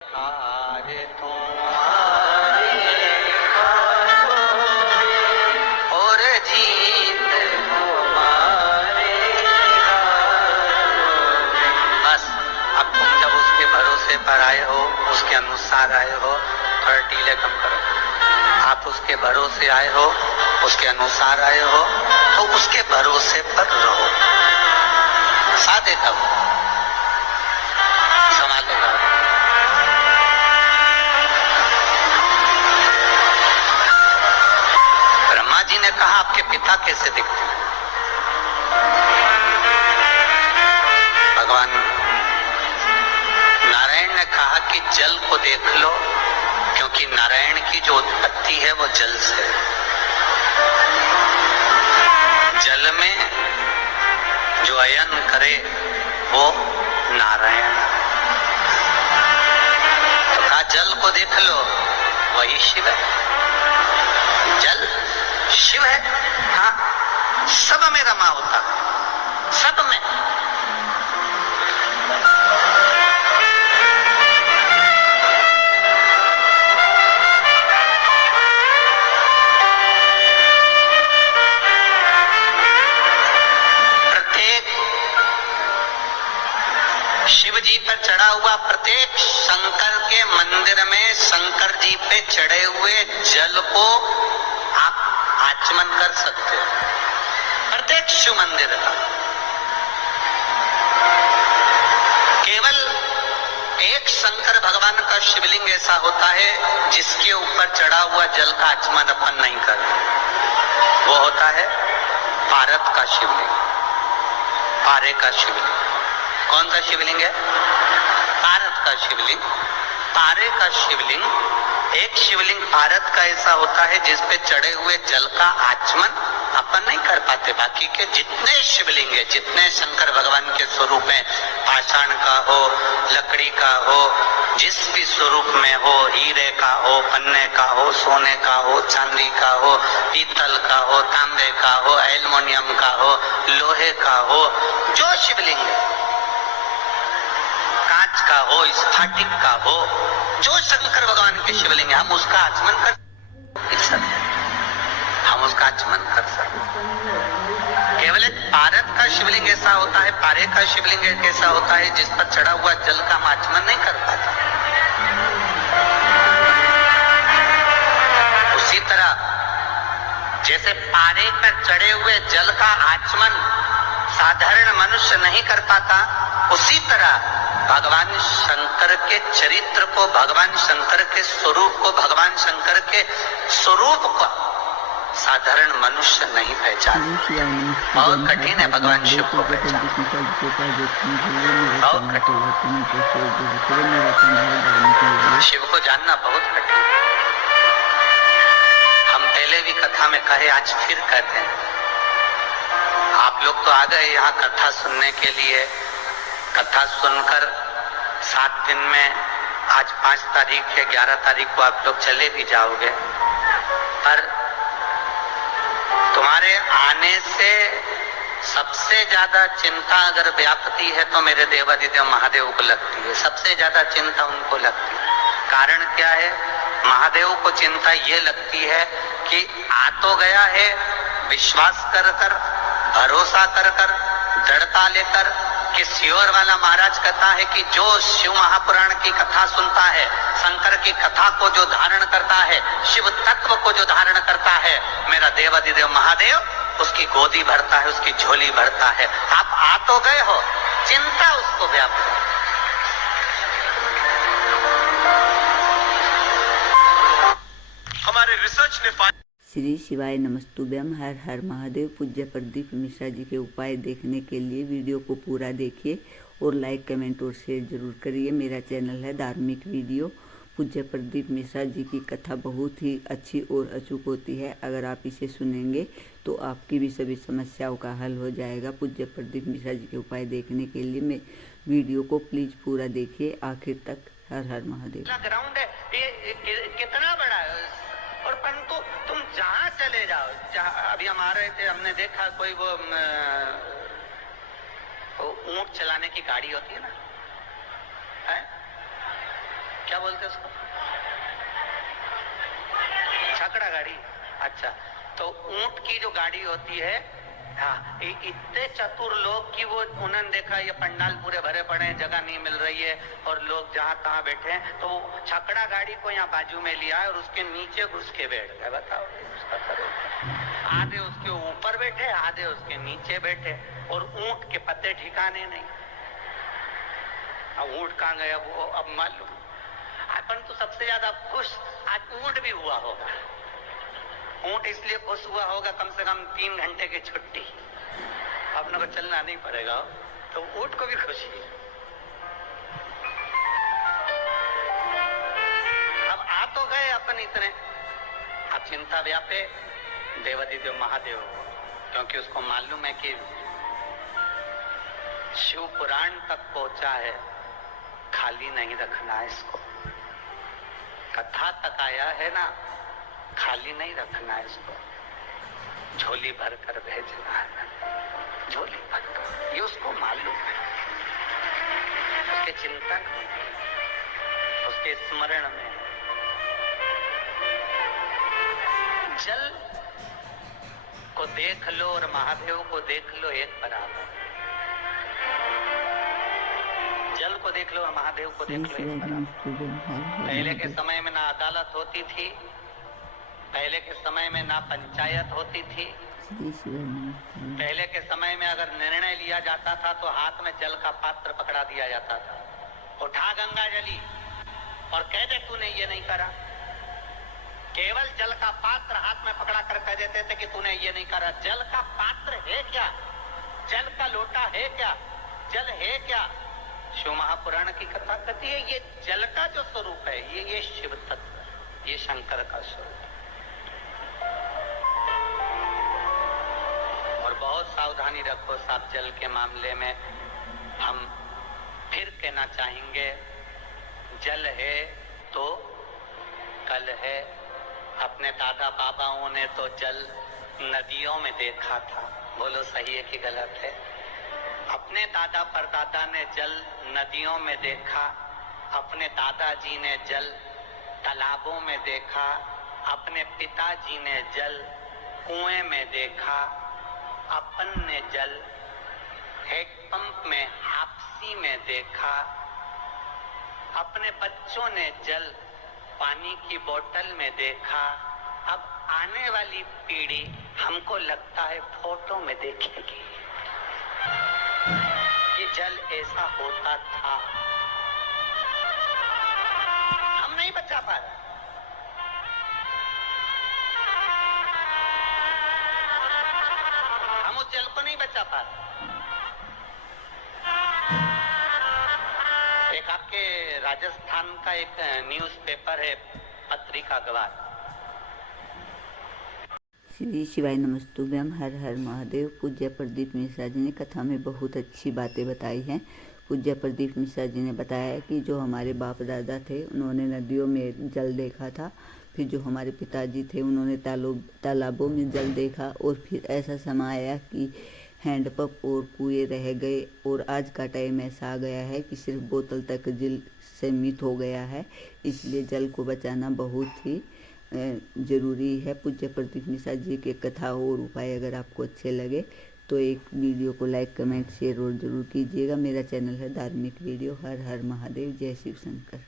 आरे तुम्हारे हाथों और जीत हमारे हाथों में। बस अब तुम जब उसके भरोसे पर आए हो, उसके अनुसार आए हो, थोड़ा टीले कम करो। आप उसके भरोसे आए हो, उसके अनुसार आए हो, तो उसके भरोसे पर रहो। सादे तब संभालेगा। ब्रह्मा जी ने कहा आपके पिता कैसे दिखते हैं? भगवान नारायण ने कहा कि जल को देख लो, क्योंकि नारायण की जो उत्पत्ति है वो जल से है। जल में जो अयन करे वो नारायण। तो कहा जल को देख लो, वही शिव है। जल शिव है। हाँ, सब में रमा होता है, सब में। शिव जी पर चढ़ा हुआ प्रत्येक शंकर के मंदिर में शंकर जी पे चढ़े हुए जल को आप आचमन कर सकते हो, प्रत्येक शिव मंदिर का। केवल एक शंकर भगवान का शिवलिंग ऐसा होता है जिसके ऊपर चढ़ा हुआ जल का आचमन अपन नहीं करते। वो होता है पारत का शिवलिंग, पारे का शिवलिंग। कौन सा शिवलिंग है? पारत का शिवलिंग। पारे का शिवलिंग, एक शिवलिंग भारत का ऐसा होता है जिस पे चढ़े हुए जल का आचमन अपन नहीं कर पाते। बाकी के जितने शिवलिंग है, जितने शंकर भगवान के स्वरूप हैं, पाषाण का हो, लकड़ी का हो, जिस भी स्वरूप में हो, हीरे का हो, पन्ने का हो, सोने का हो, चांदी का हो, पीतल का हो, तांबे का हो, एल्युमिनियम का हो, लोहे का हो, जो शिवलिंग है, कांच का हो, स्फटिक का हो, जो शंकर भगवान के शिवलिंग है, हम उसका आचमन कर सकते, हम उसका आचमन कर सकते। केवल एक पारत का शिवलिंग ऐसा होता है, पारे का शिवलिंग एक ऐसा होता है जिस पर चढ़ा हुआ जल का हम आचमन नहीं कर पाते। उसी तरह जैसे पारे पर चढ़े हुए जल का आचमन साधारण मनुष्य नहीं कर पाता, उसी तरह भगवान शंकर के चरित्र को, भगवान शंकर के स्वरूप को, भगवान शंकर के स्वरूप को साधारण मनुष्य नहीं पहचानता। बहुत कठिन है भगवान शिव को पहचानना, बहुत कठिन। शिव को जानना बहुत कठिन। हम पहले भी कथा में कहे, आज फिर कहते हैं। आप लोग तो आ गए यहाँ कथा सुनने के लिए। कथा सुनकर 7 दिन में, आज 5 तारीख है, 11 तारीख को आप लोग चले भी जाओगे। पर तुम्हारे आने से सबसे ज्यादा चिंता अगर व्यापती है तो मेरे देवादिदेव महादेव को लगती है। सबसे ज्यादा चिंता उनको लगती है। कारण क्या है? महादेव को चिंता ये लगती है कि आ तो गया है, विश्वास कर कर, भरोसा कर कर, दृढ़ता लेकर, कि सियोर वाला महाराज कहता है कि जो शिव महापुराण की कथा सुनता है, शंकर की कथा को जो धारण करता है, शिव तत्व को जो धारण करता है, मेरा देवादिदेव महादेव उसकी गोदी भरता है, उसकी झोली भरता है। आप आ तो गए हो, चिंता उसको व्याप्त है। हमारे रिसर्च ने श्री शिवाय नमस्तुभ्यम। हर हर महादेव। पूज्य प्रदीप मिश्रा जी के उपाय देखने के लिए वीडियो को पूरा देखिए और लाइक, कमेंट और शेयर जरूर करिए। मेरा चैनल है धार्मिक वीडियो। पूज्य प्रदीप मिश्रा जी की कथा बहुत ही अच्छी और अचूक होती है। अगर आप इसे सुनेंगे तो आपकी भी सभी समस्याओं का हल हो जाएगा। पूज्य प्रदीप मिश्रा जी के उपाय देखने के लिए मैं वीडियो को प्लीज पूरा देखिए आखिर तक। हर हर महादेव। ग्राउंड है ये, कितना बड़ा है। और परंतु तुम जहां चले जाओ, जहां अभी हम आ रहे थे, हमने देखा कोई वो ऊंट चलाने की गाड़ी होती है ना, है? क्या बोलते उसको, छकड़ा गाड़ी। अच्छा, तो ऊंट की जो गाड़ी होती है, हाँ, इतने चतुर लोग कि वो उन्होंने देखा ये पंडाल पूरे भरे पड़े हैं, जगह नहीं मिल रही है और लोग जहाँ तहाँ बैठे हैं, तो वो छकड़ा गाड़ी को यहाँ बाजू में लिया है और उसके नीचे घुस के बैठ गए। बताओ उसका करो, आधे उसके ऊपर बैठे, आधे उसके नीचे बैठे, और ऊंट के पत्ते ठिकाने नहीं। अब ऊंट कहाँ गया वो अब मालूम। परंतु सबसे ज्यादा खुश आज ऊंट भी हुआ होगा। ऊंट इसलिए खुश हुआ होगा, कम से कम 3 घंटे की छुट्टी, अपने को चलना नहीं पड़ेगा, तो ऊंट को भी खुशी है। अब आ तो गए अपन इतने, अब चिंता व्यापे देवाधिदेव महादेव, क्योंकि उसको मालूम है कि शिव पुराण तक पहुंचा है, खाली नहीं रखना है इसको। कथा तक आया है ना, खाली नहीं रखना है इसको, झोली भर कर भेजना है, झोली भर कर। ये उसको मालूम है, उसके चिंतन में, उसके स्मरण में। जल को देख लो और महादेव को देख लो एक बराबर। जल को देख लो और महादेव को देख लो एक बराबर। पहले के समय में ना अदालत होती थी, पहले के समय में ना पंचायत होती थी, पहले के समय में अगर निर्णय लिया जाता था तो हाथ में जल का पात्र पकड़ा दिया जाता था, उठा गंगा जली और कह दे तूने ये नहीं करा। केवल जल का पात्र हाथ में पकड़ा कर कह देते थे कि तूने ये नहीं करा। जल का पात्र है क्या, जल का लोटा है क्या, जल है क्या? शिव महापुराण की कथा कहती है ये जल का जो स्वरूप है, ये शिव तत्व, ये शंकर का स्वरूप। और बहुत सावधानी रखो साहब जल के मामले में। हम फिर कहना चाहेंगे, जल है तो कल है। अपने दादा बाबाओं ने तो जल नदियों में देखा था, बोलो सही है कि गलत है? अपने दादा परदादा ने जल नदियों में देखा, अपने दादाजी ने जल तालाबों में देखा, अपने पिताजी ने जल कुएं में देखा, अपन ने जल हैंडपंप में हापसी में देखा, अपने बच्चों ने जल पानी की बोतल में देखा। अब आने वाली पीढ़ी हमको लगता है फोटो में देखेगी कि जल ऐसा होता था। हम नहीं बचा पा रहे। हम उस जल को नहीं बचा पा रहे। एक आपके राजस्थान का एक न्यूज़पेपर है पत्रिका अखबार। श्री शिवाय नमस्तुभ्यम, हर हर महादेव। पूज्य प्रदीप मिश्रा जी ने कथा में बहुत अच्छी बातें बताई हैं। पूज्य प्रदीप मिश्रा जी ने बताया कि जो हमारे बाप दादा थे उन्होंने नदियों में जल देखा था, फिर जो हमारे पिताजी थे उन्होंने तालाबों में जल देखा, और फिर ऐसा समय आया कि हैंडपंप और कुएं रह गए, और आज का टाइम ऐसा आ गया है कि सिर्फ बोतल तक जल सीमित हो गया है। इसलिए जल को बचाना बहुत ही ज़रूरी है। पूज्य प्रदीप मिश्रा जी के कथा और उपाय अगर आपको अच्छे लगे तो एक वीडियो को लाइक कमेंट शेयर और ज़रूर कीजिएगा। मेरा चैनल है धार्मिक वीडियो। हर हर महादेव। जय शिव शंकर।